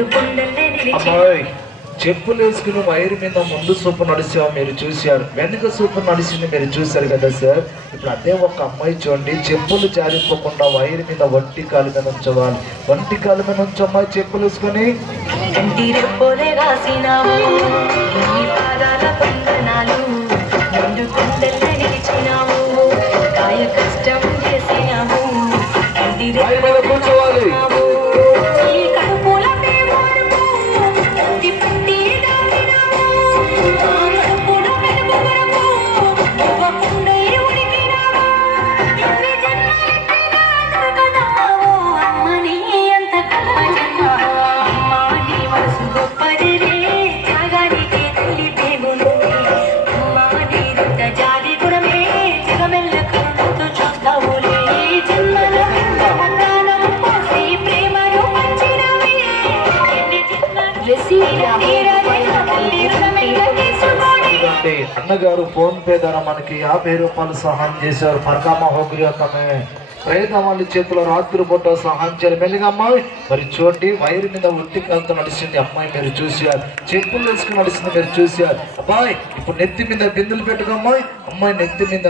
అమ్మాయి చెప్పులు వేసుకుని వైరు మీద ముందు సూపు నడిచావు మీరు చూశారు, వెనుక సూపు నడిచింది మీరు చూశారు కదా సార్. ఇప్పుడు అదే ఒక అమ్మాయి చూడండి, చెప్పులు జారిపోకుండా వైరు మీద ఒంటి కాలు మీద ఉంచవాలి. ఒంటి కాలు మీద ఉంచు అమ్మాయి చెప్పులు వేసుకొని. కూర్చోవాలి. అన్నగారు ఫోన్ పే ద్వారా మనకి 50 రూపాయలు సహాయం చేశారు. పరకామహోగ్రియతమే ప్రేత వాళ్ళ చేతిలో రాత్రి పూట సహాయం చేయాలి. మెల్లిగా అమ్మాయి మరి చూడండి, వైరు మీద ఒట్టి కాలుతో నడిచింది అమ్మాయి మీరు చూసారు, చెప్పులు వేసుకుని నడిచింది మీరు చూసారు. అబ్బాయి ఇప్పుడు నెత్తి మీద బిందులు పెట్టుకో అమ్మాయి. అమ్మాయి నెత్తి మీద